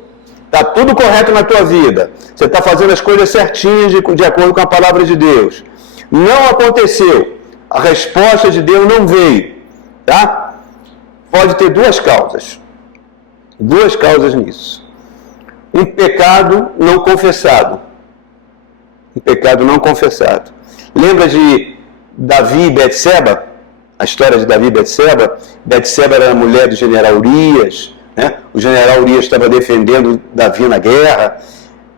Está tudo correto na tua vida. Você está fazendo as coisas certinhas de acordo com a palavra de Deus. Não aconteceu. A resposta de Deus não veio. Tá? Pode ter duas causas. Duas causas nisso. Um pecado não confessado. Um pecado não confessado. Lembra de Davi e Betseba? A história de Davi e Betseba? Betseba era a mulher do general Urias, né? O general Urias estava defendendo Davi na guerra,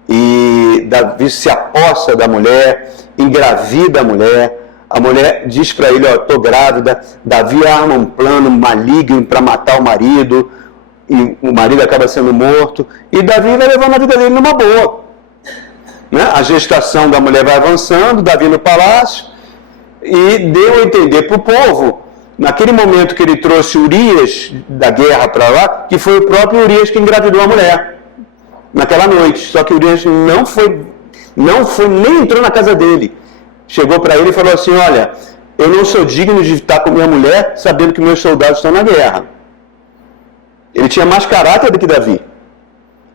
e Davi se apossa da mulher, engravida a mulher diz para ele, ó, estou grávida. Davi arma um plano maligno para matar o marido, e o marido acaba sendo morto, e Davi vai levando a vida dele numa boa. Né? A gestação da mulher vai avançando, Davi no palácio, e deu a entender para o povo, naquele momento que ele trouxe Urias da guerra para lá, que foi o próprio Urias que engravidou a mulher, naquela noite. Só que Urias não foi, nem entrou na casa dele. Chegou para ele e falou assim, olha, eu não sou digno de estar com minha mulher, sabendo que meus soldados estão na guerra. Ele tinha mais caráter do que Davi.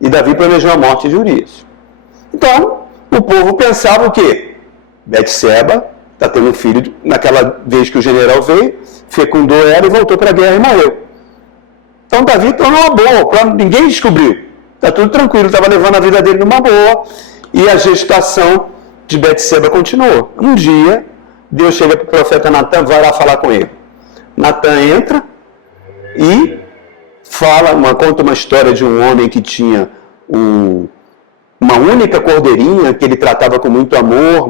E Davi planejou a morte de Urias. Então, o povo pensava o quê? Betseba está tendo um filho, naquela vez que o general veio, fecundou ela e voltou para a guerra e morreu. Então Davi tornou uma boa, ninguém descobriu. Está tudo tranquilo, estava levando a vida dele numa boa, e a gestação de Betseba continuou. Um dia, Deus chega para o profeta Natan, vai lá falar com ele. Natan entra e conta uma história de um homem que tinha uma única cordeirinha que ele tratava com muito amor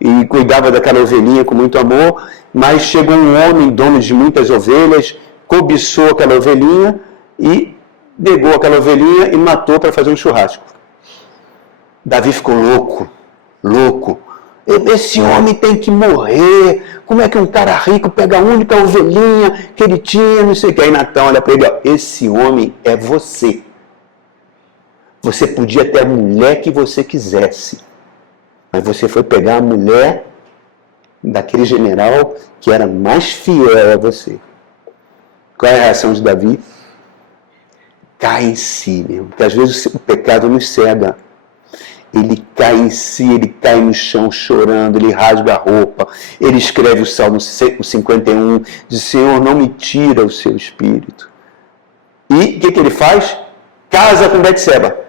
e cuidava daquela ovelhinha com muito amor, mas chegou um homem, dono de muitas ovelhas, cobiçou aquela ovelhinha e pegou aquela ovelhinha e matou para fazer um churrasco. Davi ficou louco. Esse homem tem que morrer. Como é que um cara rico pega a única ovelhinha que ele tinha, não sei o que. Aí Natan olha para ele, ó, esse homem é você. Você podia ter a mulher que você quisesse, mas você foi pegar a mulher daquele general que era mais fiel a você. Qual é a reação de Davi? Cai em si, mesmo. Porque às vezes o pecado nos cega. Ele cai em si, ele cai no chão chorando, ele rasga a roupa, ele escreve o Salmo 51, diz, Senhor, não me tira o seu espírito. E o que ele faz? Casa com Betseba.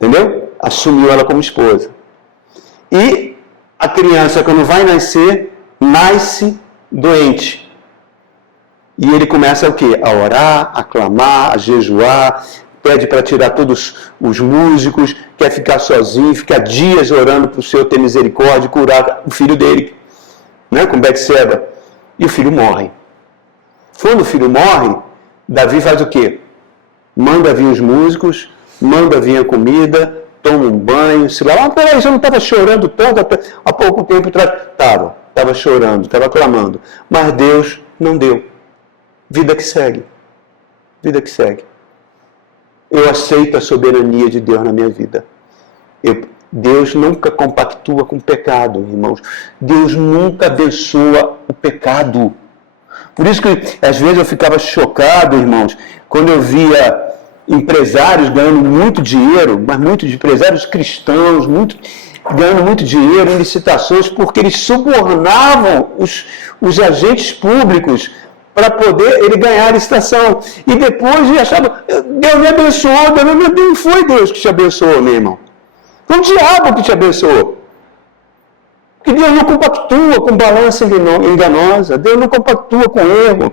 Entendeu? Assumiu ela como esposa. E a criança, quando vai nascer, nasce doente. E ele começa o quê? A orar, a clamar, a jejuar, pede para tirar todos os músicos, quer ficar sozinho, ficar dias orando para o Senhor ter misericórdia e curar o filho dele, né, com Betseba. E o filho morre. Quando o filho morre, Davi faz o quê? Manda vir os músicos, manda vir a comida, toma um banho, se lava. Peraí, você não estava chorando tanto há pouco tempo atrás? Estava chorando, estava clamando. Mas Deus não deu. Vida que segue. Vida que segue. Eu aceito a soberania de Deus na minha vida. Deus nunca compactua com o pecado, irmãos. Deus nunca abençoa o pecado. Por isso que, às vezes, eu ficava chocado, irmãos, quando eu via empresários ganhando muito dinheiro, mas muitos empresários cristãos, ganhando muito dinheiro em licitações, porque eles subornavam os agentes públicos para poder ele ganhar a licitação. E depois ele achava, Deus me abençoou, não foi Deus que te abençoou, meu irmão. Foi o diabo que te abençoou. Porque Deus não compactua com balança enganosa, Deus não compactua com erro,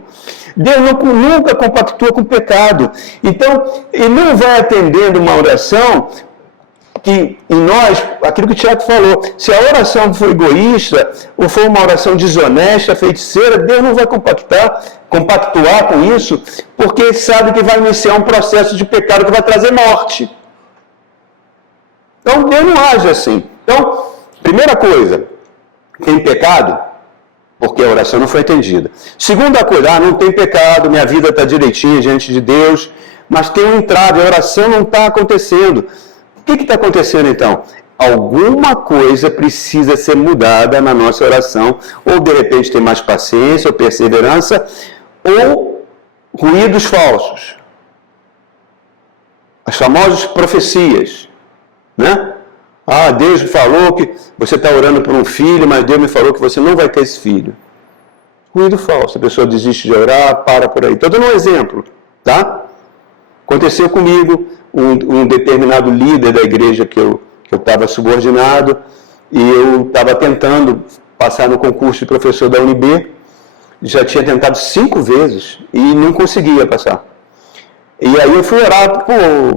Deus nunca compactua com pecado. Então, Ele não vai atendendo uma oração que em nós, aquilo que o Tiago falou, se a oração for egoísta, ou for uma oração desonesta, feiticeira, Deus não vai compactuar com isso, porque sabe que vai iniciar um processo de pecado que vai trazer morte. Então, Deus não age assim. Então, primeira coisa, tem pecado? Porque a oração não foi atendida. Segunda coisa, não tem pecado, minha vida está direitinha diante de Deus, mas tem um entrave, a oração não está acontecendo. O que está acontecendo então? Alguma coisa precisa ser mudada na nossa oração, ou de repente ter mais paciência, ou perseverança, ou ruídos falsos. As famosas profecias, né? Deus falou que você está orando por um filho, mas Deus me falou que você não vai ter esse filho. Ruído falso. A pessoa desiste de orar, para por aí. Estou dando um exemplo, tá? Aconteceu comigo, um determinado líder da igreja que eu estava subordinado, e eu estava tentando passar no concurso de professor da UNB, já tinha tentado 5 vezes e não conseguia passar. E aí eu fui orar,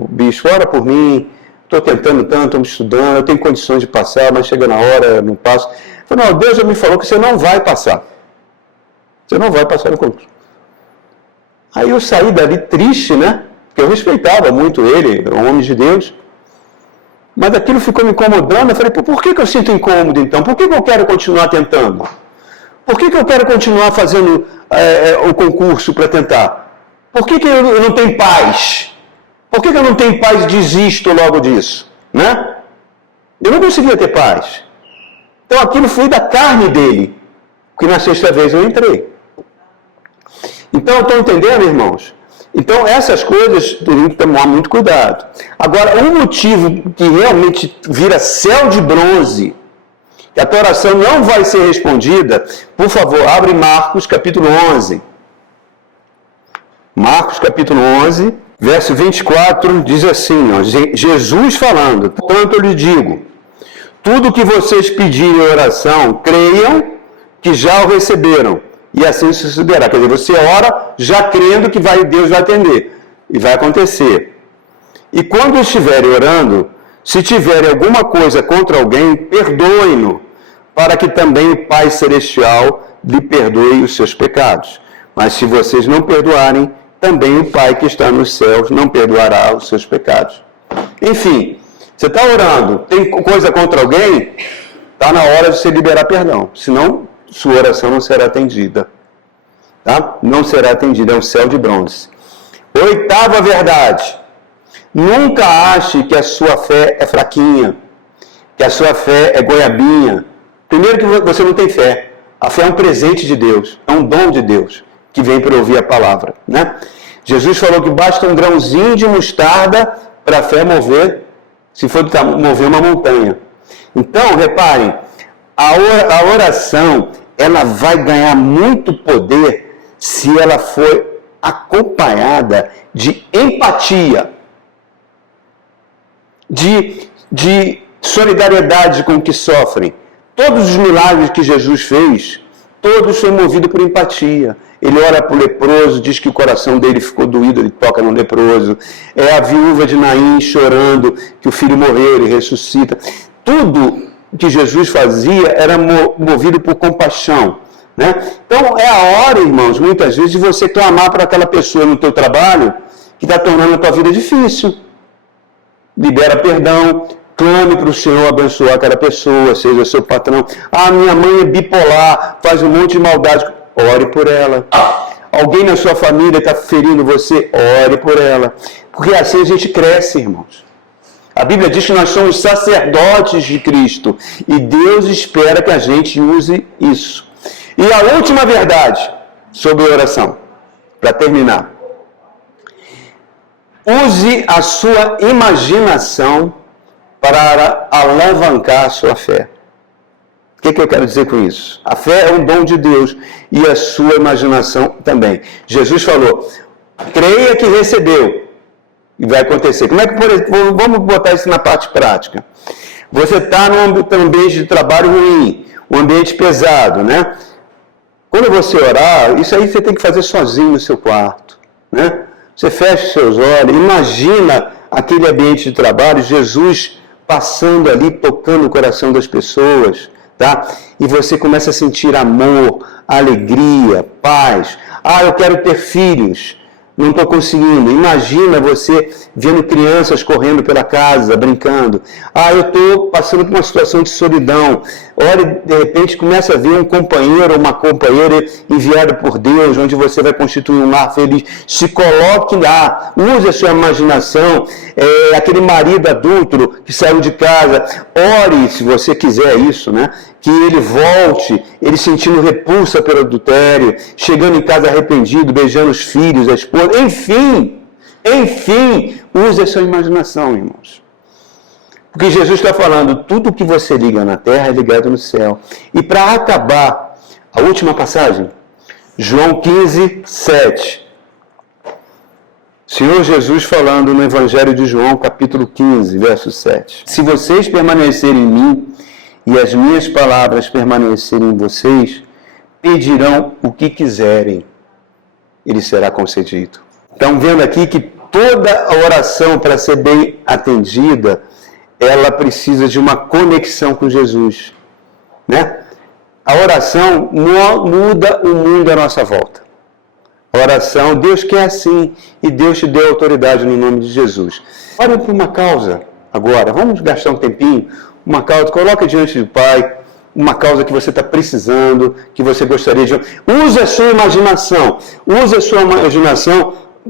bicho, ora por mim, estou tentando tanto, estou estudando, eu tenho condições de passar, mas chega na hora, eu não passo. Eu falei, não, Deus já me falou que você não vai passar. Você não vai passar no concurso. Aí eu saí dali triste, né? Porque eu respeitava muito ele, é um homem de Deus. Mas aquilo ficou me incomodando. Eu falei, por que eu sinto incômodo então? Por que eu quero continuar tentando? Por que eu quero continuar fazendo o concurso para tentar? Por que eu não tenho paz? Por que eu não tenho paz e desisto logo disso? Né? Eu não conseguia ter paz. Então aquilo foi da carne dele. Porque na sexta vez eu entrei. Então, estão entendendo, irmãos? Então, essas coisas tem que tomar muito cuidado. Agora, um motivo que realmente vira céu de bronze, que a tua oração não vai ser respondida, por favor, abre Marcos capítulo 11. Marcos capítulo 11, verso 24, diz assim, Jesus falando, portanto eu lhe digo, tudo que vocês pedirem em oração, creiam que já o receberam, e assim se sucederá. Quer dizer, você ora já crendo que Deus vai atender, e vai acontecer. E quando estiverem orando, se tiverem alguma coisa contra alguém, perdoem-no, para que também o Pai Celestial lhe perdoe os seus pecados. Mas se vocês não perdoarem, também o Pai que está nos céus não perdoará os seus pecados. Enfim, você está orando, tem coisa contra alguém, está na hora de você liberar perdão, senão sua oração não será atendida. Tá? Não será atendida, é um céu de bronze. 8ª verdade. Nunca ache que a sua fé é fraquinha, que a sua fé é goiabinha. Primeiro que você não tem fé. A fé é um presente de Deus, é um dom de Deus, que vem para ouvir a palavra. Né? Jesus falou que basta um grãozinho de mostarda para a fé mover, se for mover uma montanha. Então, reparem, a oração, ela vai ganhar muito poder se ela for acompanhada de empatia, de solidariedade com o que sofrem. Todos os milagres que Jesus fez, todos são movidos por empatia. Ele ora para o leproso, diz que o coração dele ficou doído, ele toca no leproso. É a viúva de Naim chorando que o filho morreu, ele ressuscita. Tudo que Jesus fazia era movido por compaixão. Né? Então é a hora, irmãos, muitas vezes, de você clamar para aquela pessoa no teu trabalho que está tornando a tua vida difícil. Libera perdão, clame para o Senhor abençoar aquela pessoa, seja seu patrão. Ah, minha mãe é bipolar, faz um monte de maldade. Ore por ela. Alguém na sua família está ferindo você, ore por ela. Porque assim a gente cresce, irmãos. A Bíblia diz que nós somos sacerdotes de Cristo e Deus espera que a gente use isso. E a última verdade sobre oração, para terminar. Use a sua imaginação para alavancar a sua fé. O que eu quero dizer com isso? A fé é um dom de Deus e a sua imaginação também. Jesus falou, creia que recebeu e vai acontecer. Como é que, por exemplo, vamos botar isso na parte prática. Você está num ambiente de trabalho ruim, um ambiente pesado, né? Quando você orar, isso aí você tem que fazer sozinho no seu quarto, né? Você fecha os seus olhos, imagina aquele ambiente de trabalho, Jesus passando ali, tocando o coração das pessoas, tá? E você começa a sentir amor, alegria, paz. Ah, eu quero ter filhos, não estou conseguindo. Imagina você vendo crianças correndo pela casa, brincando. Ah, eu estou passando por uma situação de solidão. Olha, de repente começa a ver um companheiro ou uma companheira enviado por Deus, onde você vai constituir um lar feliz. Se coloque lá, use a sua imaginação. Aquele marido adúltero que saiu de casa, ore, se você quiser isso, né? Que ele volte, ele sentindo repulsa pelo adultério, chegando em casa arrependido, beijando os filhos, a esposa, enfim, use a sua imaginação, irmãos. Porque Jesus está falando, tudo que você liga na terra é ligado no céu. E para acabar, a última passagem, João 15, 7. Senhor Jesus falando no Evangelho de João, capítulo 15, verso 7. Se vocês permanecerem em mim e as minhas palavras permanecerem em vocês, pedirão o que quiserem, ele será concedido. Então, vendo aqui que toda a oração, para ser bem atendida, ela precisa de uma conexão com Jesus, né? A oração não muda o mundo à nossa volta. A oração, Deus quer assim, e Deus te deu autoridade no nome de Jesus. Ore por uma causa agora, vamos gastar um tempinho, uma causa, coloca diante do Pai, uma causa que você está precisando, que você gostaria de... Use a sua imaginação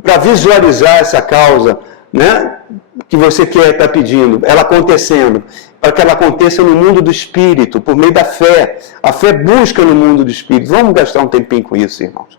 para visualizar essa causa, né, que você quer estar pedindo, ela acontecendo, para que ela aconteça no mundo do Espírito, por meio da fé. A fé busca no mundo do Espírito. Vamos gastar um tempinho com isso, irmãos.